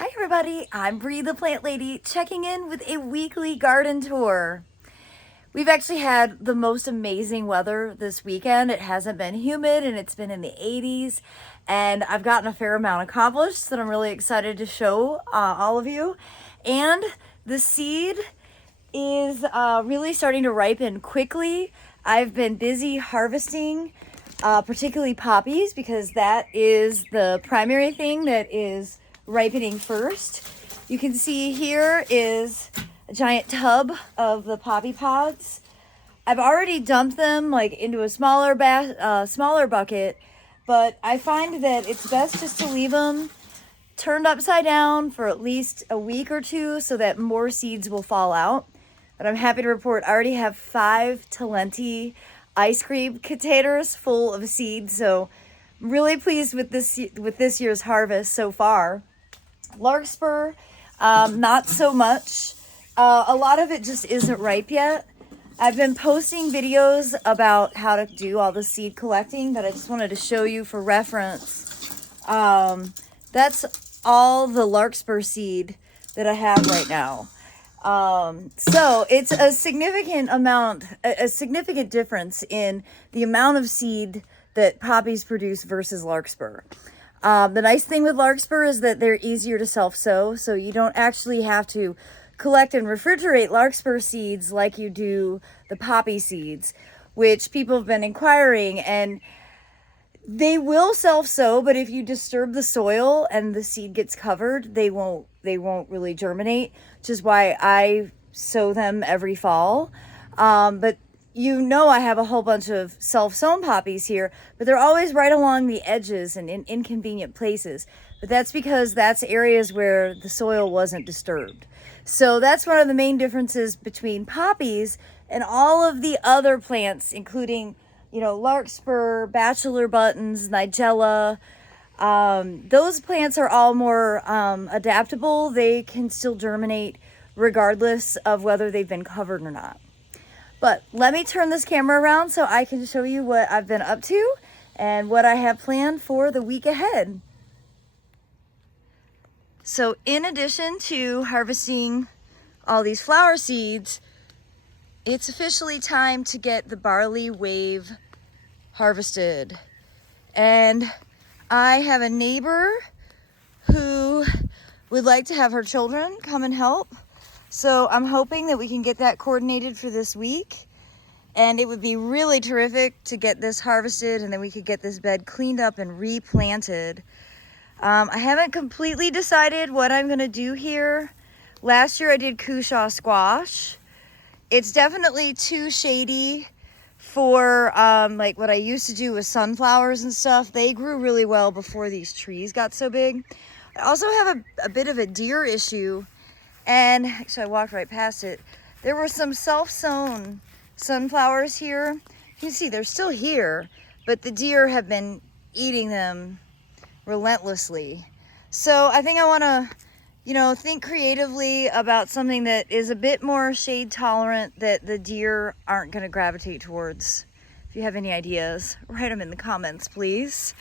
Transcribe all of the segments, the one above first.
Hi everybody, I'm Bree the Plant Lady checking in with a weekly garden tour. We've actually had the most amazing weather this weekend. It hasn't been humid and it's been in the 80s, and I've gotten a fair amount accomplished that I'm really excited to show all of you. And the seed is really starting to ripen quickly. I've been busy harvesting particularly poppies because that is the primary thing that is ripening first. You can see here is a giant tub of the poppy pods. I've already dumped them like into a smaller bucket, but I find that it's best just to leave them turned upside down for at least a week or two so that more seeds will fall out. But I'm happy to report I already have 5 Talenti ice cream containers full of seeds, so I'm really pleased with this year's harvest so far. Larkspur, not so much. A lot of it just isn't ripe yet. I've been posting videos about how to do all the seed collecting, but I just wanted to show you for reference. That's all the Larkspur seed that I have right now. So it's a significant amount, a significant difference in the amount of seed that poppies produce versus Larkspur. The nice thing with Larkspur is that they're easier to self-sow, so you don't actually have to collect and refrigerate Larkspur seeds like you do the poppy seeds, which people have been inquiring, and they will self-sow, but if you disturb the soil and the seed gets covered, they won't really germinate, which is why I sow them every fall. But you know, I have a whole bunch of self-sown poppies here, but they're always right along the edges and in inconvenient places. But that's because that's areas where the soil wasn't disturbed. So that's one of the main differences between poppies and all of the other plants, including, you know, Larkspur, bachelor buttons, nigella. Those plants are all more adaptable. They can still germinate regardless of whether they've been covered or not. But let me turn this camera around so I can show you what I've been up to and what I have planned for the week ahead. So in addition to harvesting all these flower seeds, it's officially time to get the barley wave harvested. And I have a neighbor who would like to have her children come and help. So I'm hoping that we can get that coordinated for this week. And it would be really terrific to get this harvested, and then we could get this bed cleaned up and replanted. I haven't completely decided what I'm gonna do here. Last year I did Cushaw squash. It's definitely too shady for like what I used to do with sunflowers and stuff. They grew really well before these trees got so big. I also have a bit of a deer issue. And actually I walked right past it. There were some self-sown sunflowers here. You can see they're still here, but the deer have been eating them relentlessly. So I think I want to, you know, think creatively about something that is a bit more shade tolerant that the deer aren't going to gravitate towards. If you have any ideas, write them in the comments, please.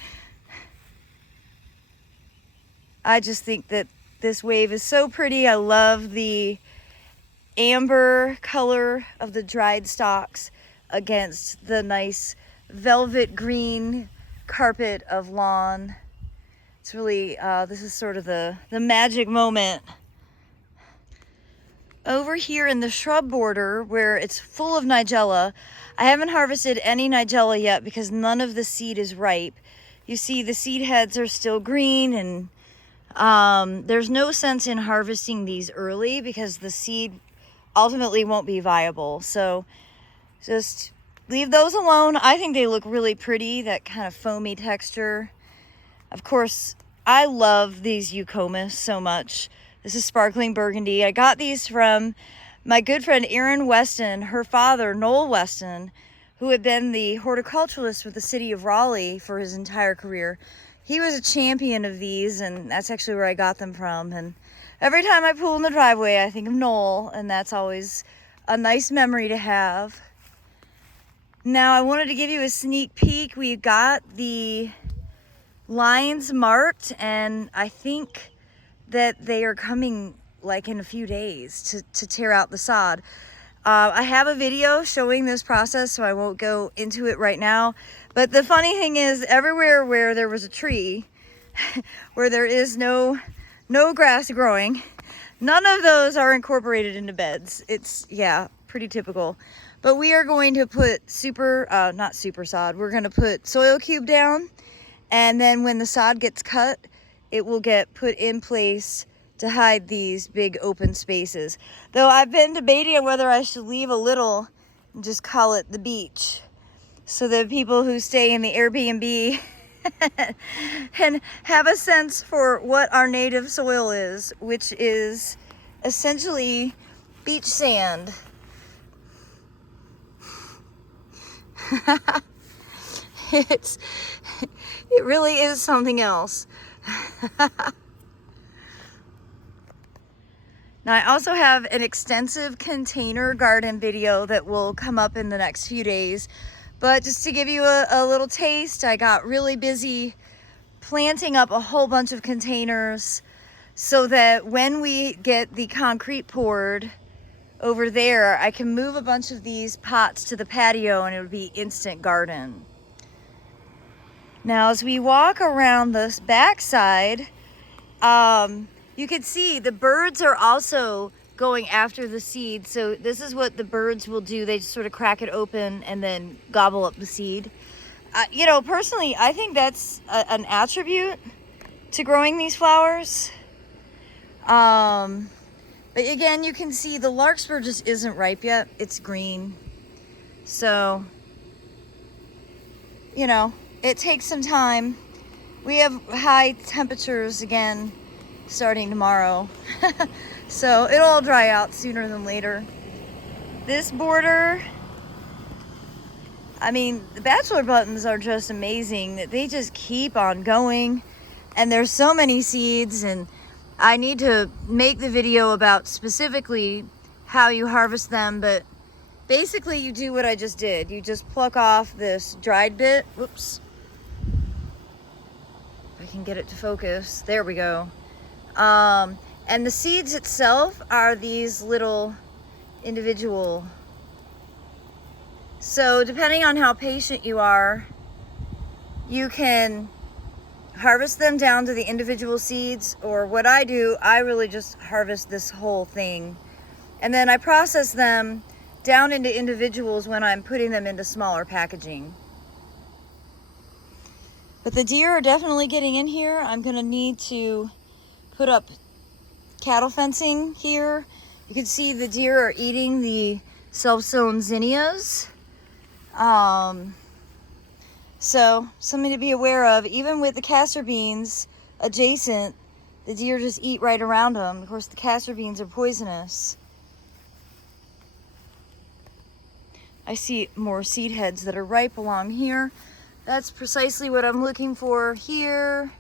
I just think that this wave is so pretty. I love the amber color of the dried stalks against the nice velvet green carpet of lawn. It's really, this is sort of the magic moment. Over here in the shrub border where it's full of nigella, I haven't harvested any nigella yet because none of the seed is ripe. You see the seed heads are still green, and there's no sense in harvesting these early because the seed ultimately won't be viable. So just leave those alone. I think they look really pretty, that kind of foamy texture. Of course, I love these eucomis so much. This is sparkling burgundy. I got these from my good friend Erin Weston, her father Noel Weston, who had been the horticulturalist for the city of Raleigh for his entire career. He was a champion of these, and that's actually where I got them from. And every time I pull in the driveway, I think of Noel, and that's always a nice memory to have. Now, I wanted to give you a sneak peek. We've got the lines marked, and I think that they are coming like in a few days to tear out the sod. I have a video showing this process, so I won't go into it right now. But the funny thing is, everywhere where there was a tree, where there is no grass growing, none of those are incorporated into beds. It's, yeah, pretty typical. But we are going to put not super sod, we're going to put soil cube down. And then when the sod gets cut, it will get put in place to hide these big open spaces. Though I've been debating on whether I should leave a little and just call it the beach, so that people who stay in the Airbnb can have a sense for what our native soil is, which is essentially beach sand. It really is something else. Now, I also have an extensive container garden video that will come up in the next few days. But just to give you a little taste, I got really busy planting up a whole bunch of containers so that when we get the concrete poured over there, I can move a bunch of these pots to the patio and it would be instant garden. Now, as we walk around this backside, you can see the birds are also going after the seed. So this is what the birds will do. They just sort of crack it open and then gobble up the seed. You know, personally, I think that's an attribute to growing these flowers. But again, you can see the larkspur just isn't ripe yet. It's green. So, you know, it takes some time. We have high temperatures again starting tomorrow. So it'll all dry out sooner than later. This border, I mean, the bachelor buttons are just amazing. They just keep on going. And there's so many seeds, and I need to make the video about specifically how you harvest them, but basically you do what I just did. You just pluck off this dried bit. Whoops. If I can get it to focus. There we go. And the seeds itself are these little individual. So depending on how patient you are, you can harvest them down to the individual seeds, or what I do, I really just harvest this whole thing. And then I process them down into individuals when I'm putting them into smaller packaging. But the deer are definitely getting in here. I'm gonna need to put up cattle fencing here. You can see the deer are eating the self-sown zinnias. So something to be aware of. Even with the castor beans adjacent, the deer just eat right around them. Of course, the castor beans are poisonous. I see more seed heads that are ripe along here. That's precisely what I'm looking for here.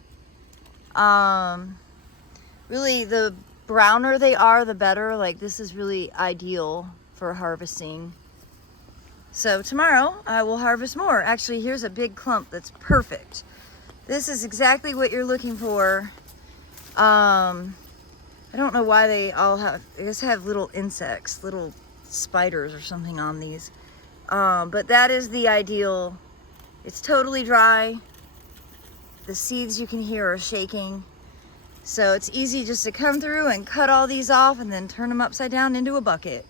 Really, the browner they are, the better. Like, this is really ideal for harvesting. So tomorrow I will harvest more. Actually, here's a big clump that's perfect. This is exactly what you're looking for. I don't know why they all have, I guess have little insects, little spiders or something on these. But that is the ideal. It's totally dry. The seeds you can hear are shaking. So it's easy just to come through and cut all these off and then turn them upside down into a bucket.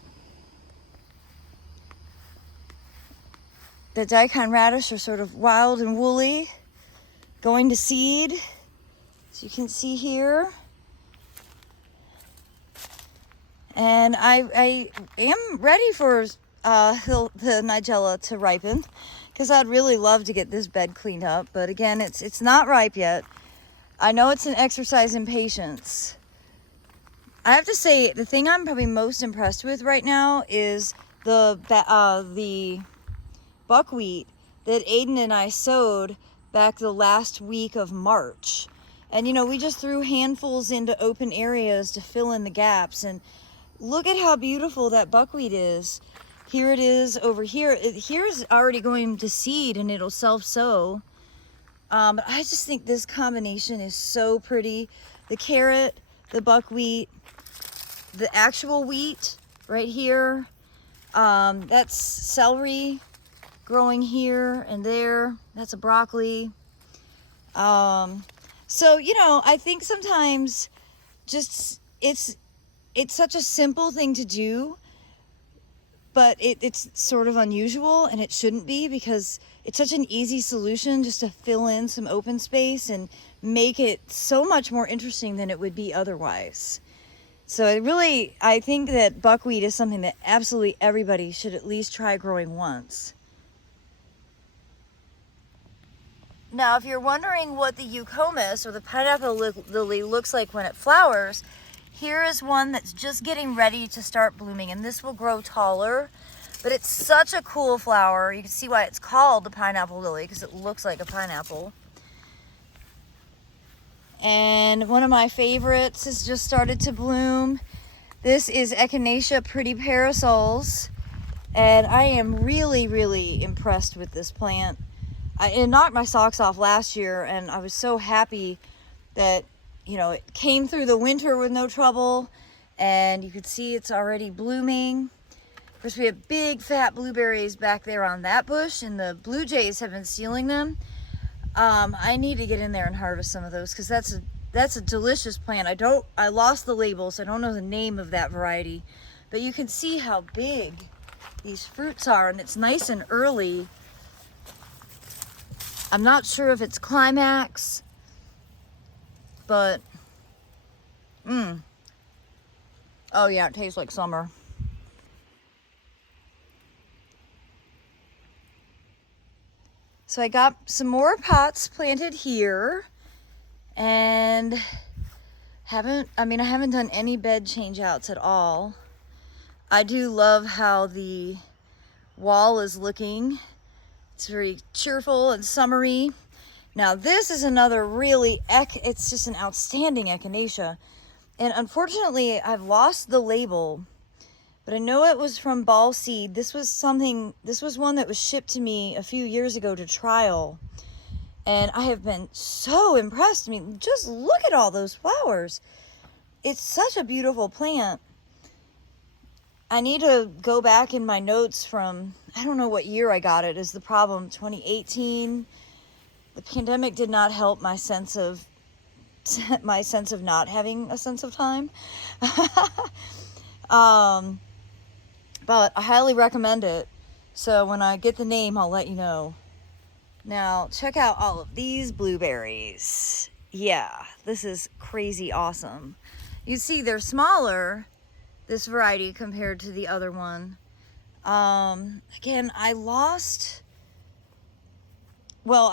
The daikon radish are sort of wild and woolly, going to seed, as you can see here. And I am ready for the nigella to ripen, because I'd really love to get this bed cleaned up. But again, it's not ripe yet. I know it's an exercise in patience. I have to say, the thing I'm probably most impressed with right now is the buckwheat that Aiden and I sowed back the last week of March. And you know, we just threw handfuls into open areas to fill in the gaps. And look at how beautiful that buckwheat is. Here it is over here. Here's already going to seed and it'll self-sow. But I just think this combination is so pretty. The carrot, the buckwheat, the actual wheat right here. That's celery growing here and there. That's a broccoli. So, you know, I think sometimes just it's such a simple thing to do, but it's sort of unusual, and it shouldn't be, because it's such an easy solution just to fill in some open space and make it so much more interesting than it would be otherwise. So I think that buckwheat is something that absolutely everybody should at least try growing once. Now, if you're wondering what the eucomis, or the pineapple lily, looks like when it flowers, here is one that's just getting ready to start blooming, and this will grow taller. But it's such a cool flower. You can see why it's called the pineapple lily, because it looks like a pineapple. And one of my favorites has just started to bloom. This is Echinacea Pretty Parasols, and I am really, really impressed with this plant. It knocked my socks off last year, and I was so happy that, you know, it came through the winter with no trouble, and you could see it's already blooming. Of course, we have big fat blueberries back there on that bush, and the blue jays have been stealing them. I need to get in there and harvest some of those, because that's a delicious plant. I lost the label, so I don't know the name of that variety, but you can see how big these fruits are, and it's nice and early. I'm not sure if it's climax, but oh yeah, it tastes like summer. So I got some more pots planted here, and I haven't done any bed change outs at all. I do love how the wall is looking. It's very cheerful and summery. Now this is another really, it's just an outstanding Echinacea. And unfortunately, I've lost the label, but I know it was from Ball Seed. This was one that was shipped to me a few years ago to trial. And I have been so impressed. I mean, just look at all those flowers. It's such a beautiful plant. I need to go back in my notes from, I don't know what year I got it, is the problem, 2018. The pandemic did not help my sense of not having a sense of time. But I highly recommend it. So when I get the name, I'll let you know. Now, check out all of these blueberries. Yeah, this is crazy awesome. You see, they're smaller, this variety, compared to the other one. Again, I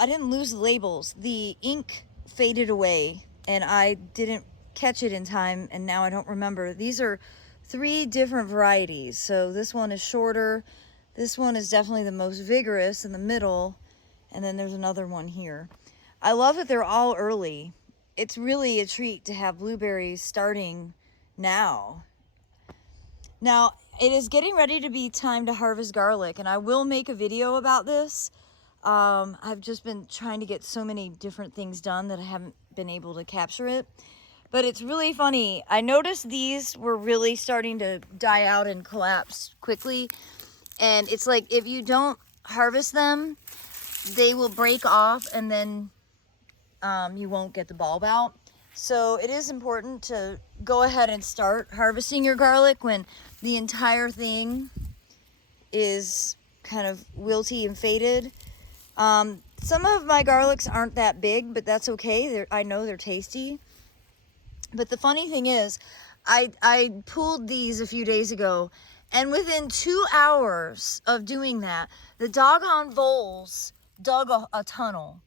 didn't lose the labels. The ink faded away, and I didn't catch it in time, and now I don't remember. These are 3 different varieties. So this one is shorter. This one is definitely the most vigorous in the middle, and then there's another one here. I love that they're all early. It's really a treat to have blueberries starting now. Now, it is getting ready to be time to harvest garlic, and I will make a video about this. I've just been trying to get so many different things done that I haven't been able to capture it. But it's really funny. I noticed these were really starting to die out and collapse quickly. And it's like, if you don't harvest them, they will break off, and then you won't get the bulb out. So it is important to go ahead and start harvesting your garlic when the entire thing is kind of wilty and faded. Some of my garlics aren't that big, but that's okay. I know they're tasty. But the funny thing is, I pulled these a few days ago, and within 2 hours of doing that, the doggone voles dug a tunnel.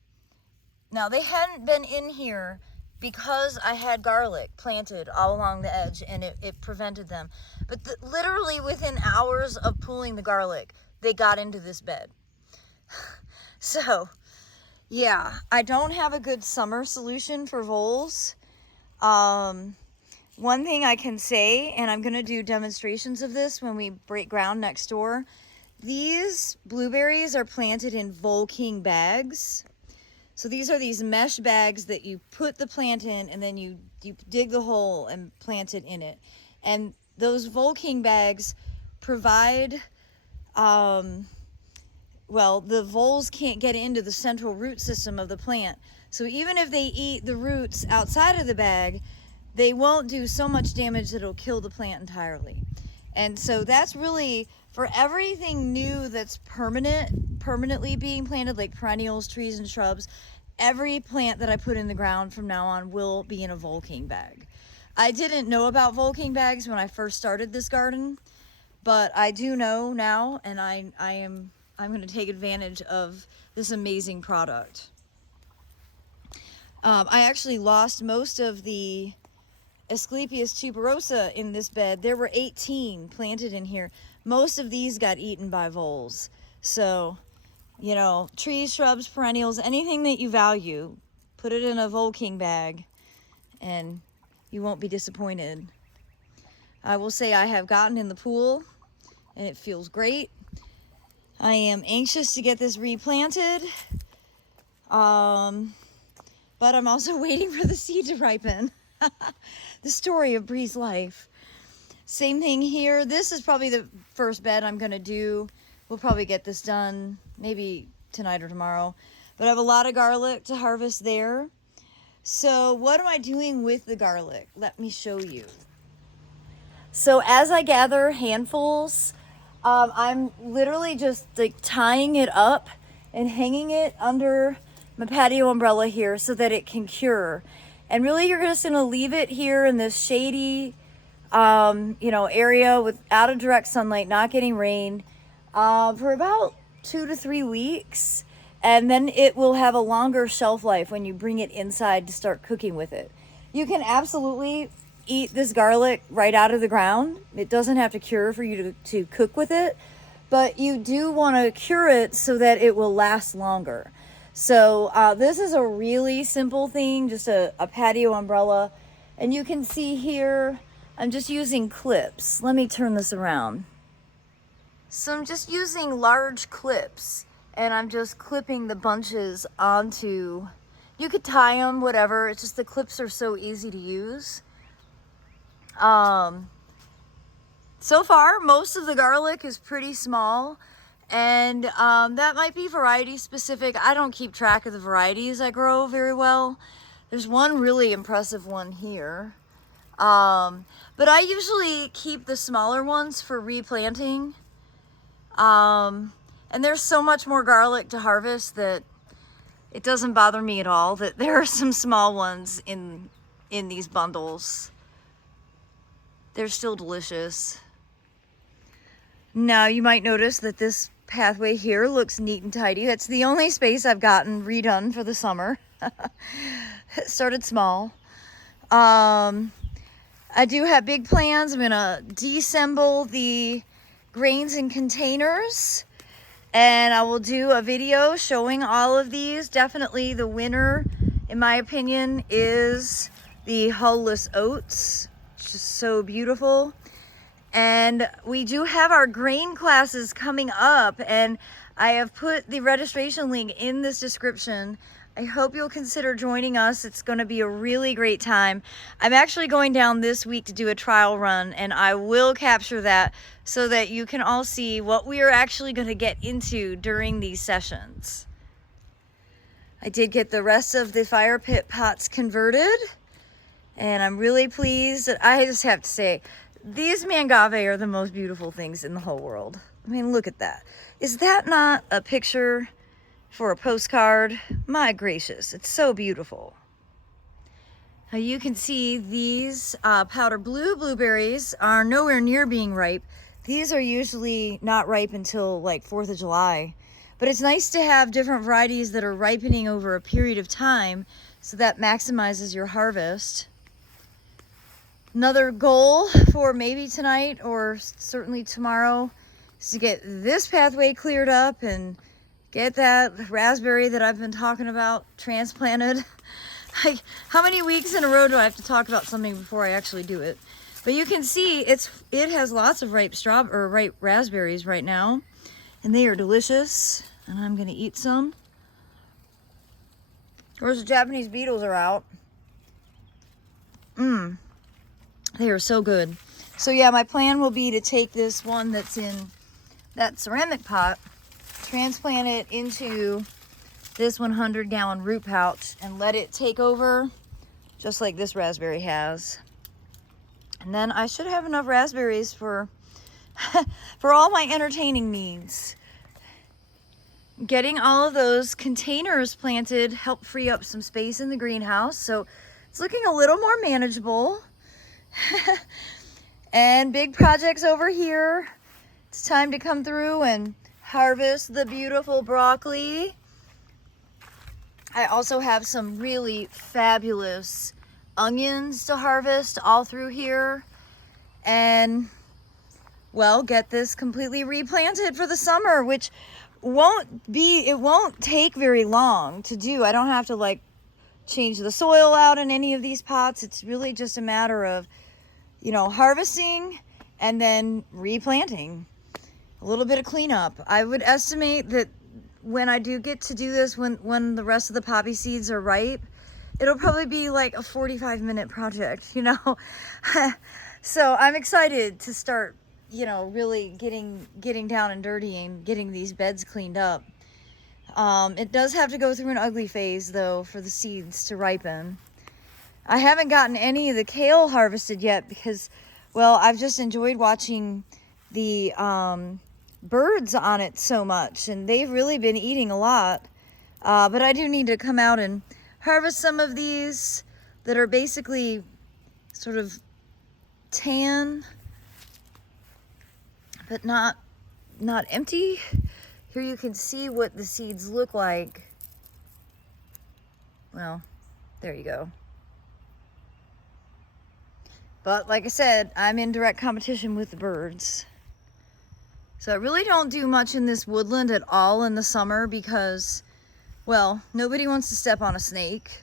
Now, they hadn't been in here because I had garlic planted all along the edge, and it prevented them. But literally within hours of pulling the garlic, they got into this bed. So, yeah, I don't have a good summer solution for voles. One thing I can say, and I'm going to do demonstrations of this when we break ground next door, these blueberries are planted in Vole King bags. So these are these mesh bags that you put the plant in, and then you dig the hole and plant it in it. And those Vole King bags provide, well, the voles can't get into the central root system of the plant. So even if they eat the roots outside of the bag, they won't do so much damage that it'll kill the plant entirely. And so that's really for everything new that's permanently being planted, like perennials, trees, and shrubs. Every plant that I put in the ground from now on will be in a Vole King bag. I didn't know about Vole King bags when I first started this garden, but I do know now, and I'm going to take advantage of this amazing product. I actually lost most of the Asclepias tuberosa in this bed. There were 18 planted in here. Most of these got eaten by voles. So, you know, trees, shrubs, perennials, anything that you value, put it in a Vole King bag and you won't be disappointed. I will say I have gotten in the pool and it feels great. I am anxious to get this replanted, but I'm also waiting for the seed to ripen. The story of Brie's life. Same thing here. This is probably the first bed I'm going to do. We'll probably get this done maybe tonight or tomorrow. But I have a lot of garlic to harvest there. So what am I doing with the garlic? Let me show you. So as I gather handfuls, I'm literally just like tying it up and hanging it under my patio umbrella here so that it can cure. And really you're just going to leave it here in this shady, you know, area without a direct sunlight, not getting rain, for about 2 to 3 weeks. And then it will have a longer shelf life when you bring it inside to start cooking with it. You can absolutely eat this garlic right out of the ground. It doesn't have to cure for you to cook with it, but you do want to cure it so that it will last longer. So this is a really simple thing, just a patio umbrella. And you can see here, I'm just using clips. Let me turn this around. So I'm just using large clips and I'm just clipping the bunches onto, you could tie them, whatever. It's just the clips are so easy to use. So far, most of the garlic is pretty small. And that might be variety specific. I don't keep track of the varieties I grow very well. There's one really impressive one here. But I usually keep the smaller ones for replanting. And there's so much more garlic to harvest that it doesn't bother me at all that there are some small ones in these bundles. They're still delicious. Now you might notice that this pathway here looks neat and tidy. That's the only space I've gotten redone for the summer. It started small. I do have big plans. I'm gonna deassemble the grains in containers and I will do a video showing all of these. Definitely the winner, in my opinion, is the Hulless Oats. It's just so beautiful. And we do have our grain classes coming up, and I have put the registration link in this description. I hope you'll consider joining us. It's going to be a really great time. I'm actually going down this week to do a trial run, and I will capture that so that you can all see what we are actually going to get into during these sessions. I did get the rest of the fire pit pots converted, and I'm really pleased. I just have to say, these mangave are the most beautiful things in the whole world. I mean, look at that. Is that not a picture for a postcard? My gracious, it's so beautiful. Now you can see these powder blue blueberries are nowhere near being ripe. These are usually not ripe until like 4th of July. But it's nice to have different varieties that are ripening over a period of time so that maximizes your harvest. Another goal for maybe tonight or certainly tomorrow is to get this pathway cleared up and get that raspberry that I've been talking about transplanted. Like, how many weeks in a row do I have to talk about something before I actually do it? But you can see it has lots of ripe ripe raspberries right now, and they are delicious. And I'm gonna eat some. Of course, the Japanese beetles are out. They are so good. So yeah, my plan will be to take this one that's in that ceramic pot, transplant it into this 100-gallon root pouch, and let it take over just like this raspberry has. And then I should have enough raspberries for for all my entertaining needs. Getting all of those containers planted helped free up some space in the greenhouse, so it's looking a little more manageable. And big projects over here. It's time to come through and harvest the beautiful broccoli. I also have some really fabulous onions to harvest all through here. And, well, get this completely replanted for the summer, which it won't take very long to do. I don't have to like change the soil out in any of these pots. It's really just a matter of, you know, harvesting and then replanting. A little bit of cleanup. I would estimate that when I do get to do this, when the rest of the poppy seeds are ripe, it'll probably be like a 45-minute project, you know. So I'm excited to start, you know, really getting down and dirty and getting these beds cleaned up. It does have to go through an ugly phase though for the seeds to ripen. I haven't gotten any of the kale harvested yet because, well, I've just enjoyed watching the birds on it so much, and they've really been eating a lot. But I do need to come out and harvest some of these that are basically sort of tan, but not empty. Here you can see what the seeds look like. Well, there you go. But like I said, I'm in direct competition with the birds. So I really don't do much in this woodland at all in the summer because, well, nobody wants to step on a snake,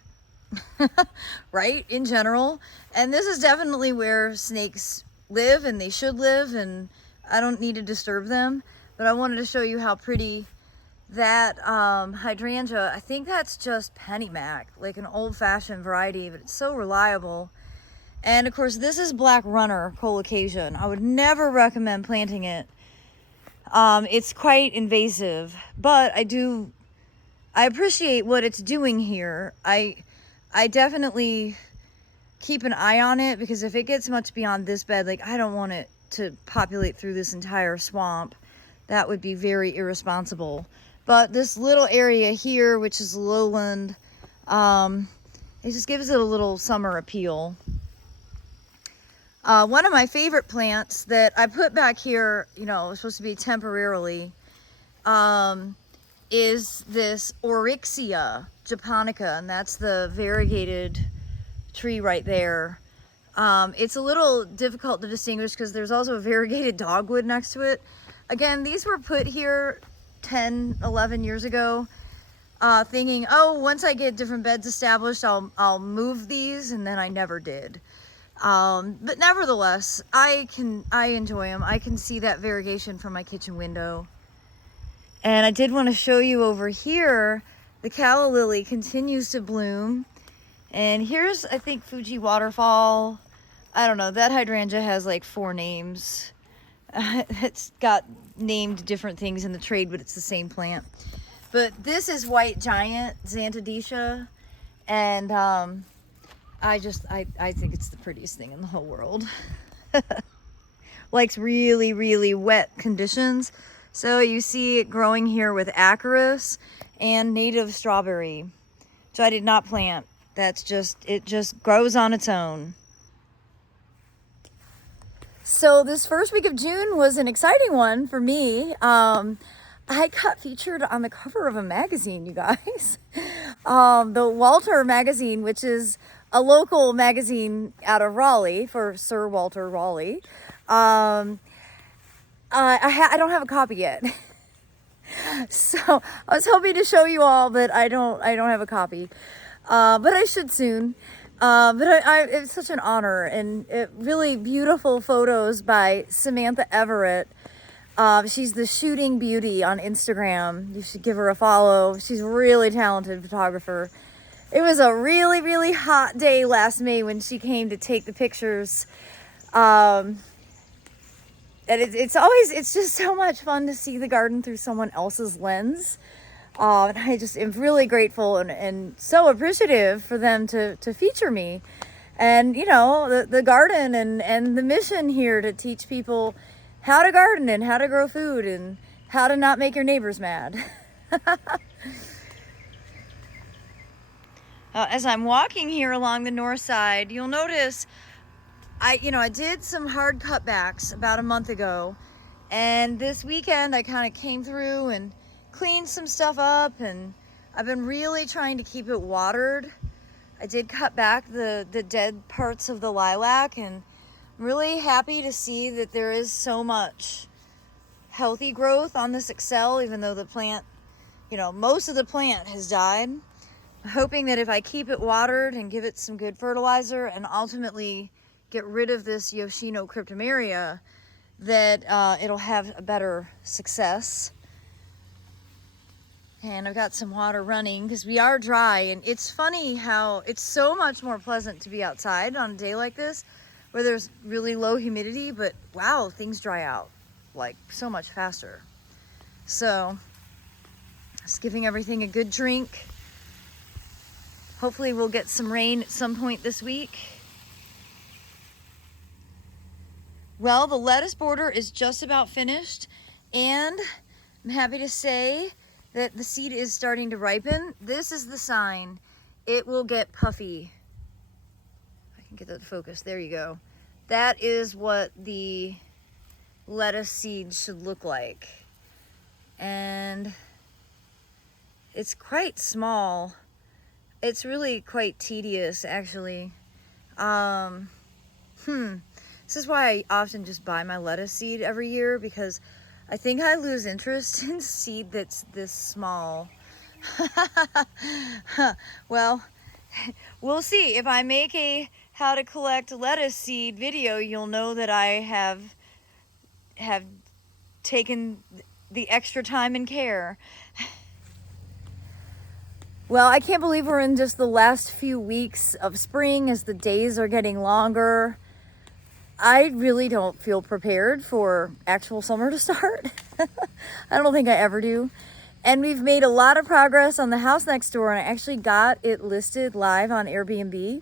right, in general. And this is definitely where snakes live, and they should live, and I don't need to disturb them. But I wanted to show you how pretty that hydrangea, I think that's just pennymac, like an old-fashioned variety, but it's so reliable. And of course, this is black runner colocasia. I would never recommend planting it. It's quite invasive, but I appreciate what it's doing here. I definitely keep an eye on it because if it gets much beyond this bed, like I don't want it to populate through this entire swamp. That would be very irresponsible. But this little area here, which is lowland, it just gives it a little summer appeal. One of my favorite plants that I put back here, you know, it's supposed to be temporarily, is this Oryxia japonica, and that's the variegated tree right there. It's a little difficult to distinguish because there's also a variegated dogwood next to it. Again, these were put here 10, 11 years ago, thinking, oh, once I get different beds established, I'll move these, and then I never did. But nevertheless, I enjoy them. I can see that variegation from my kitchen window. And I did want to show you over here, the calla lily continues to bloom. And here's, I think, Fuji waterfall. I don't know, that hydrangea has like 4 names. It's got named different things in the trade, but it's the same plant. But this is white giant Xanthodecia, and I think it's the prettiest thing in the whole world. Likes really, really wet conditions. So you see it growing here with acarus and native strawberry, which I did not plant. It just grows on its own. So this first week of June was an exciting one for me. I got featured on the cover of a magazine, you guys. The Walter magazine, which is a local magazine out of Raleigh for Sir Walter Raleigh. I don't have a copy yet. So I was hoping to show you all, but I don't have a copy. But I should soon. But it's such an honor, and really beautiful photos by Samantha Everett. She's the Shooting Beauty on Instagram. You should give her a follow. She's a really talented photographer. It was a really, really hot day last May when she came to take the pictures. And it's just so much fun to see the garden through someone else's lens. And I just am really grateful and so appreciative for them to feature me. And, you know, the garden and the mission here to teach people how to garden and how to grow food and how to not make your neighbors mad. As I'm walking here along the north side, you'll notice I did some hard cutbacks about a month ago, and this weekend I kind of came through and cleaned some stuff up, and I've been really trying to keep it watered. I did cut back the dead parts of the lilac, and I'm really happy to see that there is so much healthy growth on this Excel, even though the plant, most of the plant has died. I'm hoping that if I keep it watered and give it some good fertilizer and ultimately get rid of this Yoshino cryptomeria, that it'll have a better success. And I've got some water running because we are dry, and it's funny how it's so much more pleasant to be outside on a day like this where there's really low humidity, but wow, things dry out like so much faster. So just giving everything a good drink. Hopefully we'll get some rain at some point this week. Well, the lettuce border is just about finished, and I'm happy to say that the seed is starting to ripen. This is the sign. It will get puffy. I can get that to focus. There you go. That is what the lettuce seed should look like. And it's quite small. It's really quite tedious, actually. This is why I often just buy my lettuce seed every year, because I think I lose interest in seed that's this small. Well, we'll see. If I make a how to collect lettuce seed video, you'll know that I have taken the extra time and care. Well, I can't believe we're in just the last few weeks of spring as the days are getting longer. I really don't feel prepared for actual summer to start. I don't think I ever do. And we've made a lot of progress on the house next door, and I actually got it listed live on Airbnb.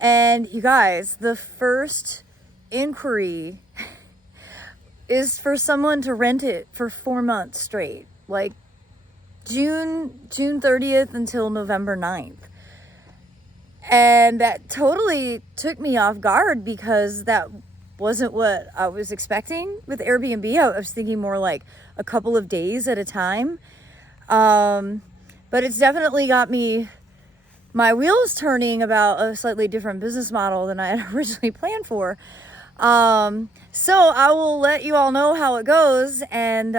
And you guys, the first inquiry is for someone to rent it for 4 months straight, like June 30th until November 9th. And that totally took me off guard because that wasn't what I was expecting with Airbnb. I was thinking more like a couple of days at a time. But it's definitely got my wheels turning about a slightly different business model than I had originally planned for. So I will let you all know how it goes. And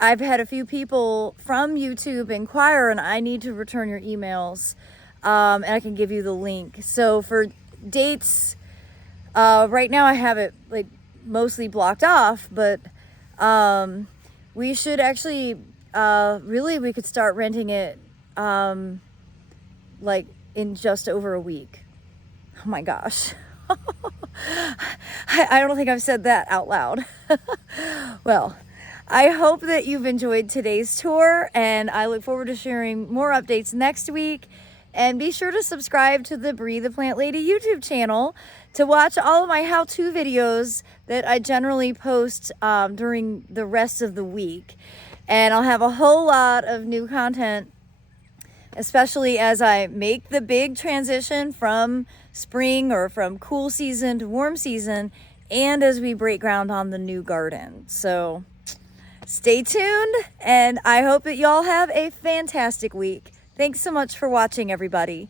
I've had a few people from YouTube inquire, and I need to return your emails. And I can give you the link. So for dates, right now I have it like mostly blocked off, but we should actually really we could start renting it like in just over a week. Oh my gosh. I don't think I've said that out loud. Well, I hope that you've enjoyed today's tour, and I look forward to sharing more updates next week. And be sure to subscribe to the Breathe the Plant Lady YouTube channel to watch all of my how-to videos that I generally post during the rest of the week. And I'll have a whole lot of new content, especially as I make the big transition from spring or from cool season to warm season, and as we break ground on the new garden. So stay tuned, and I hope that y'all have a fantastic week. Thanks so much for watching, everybody.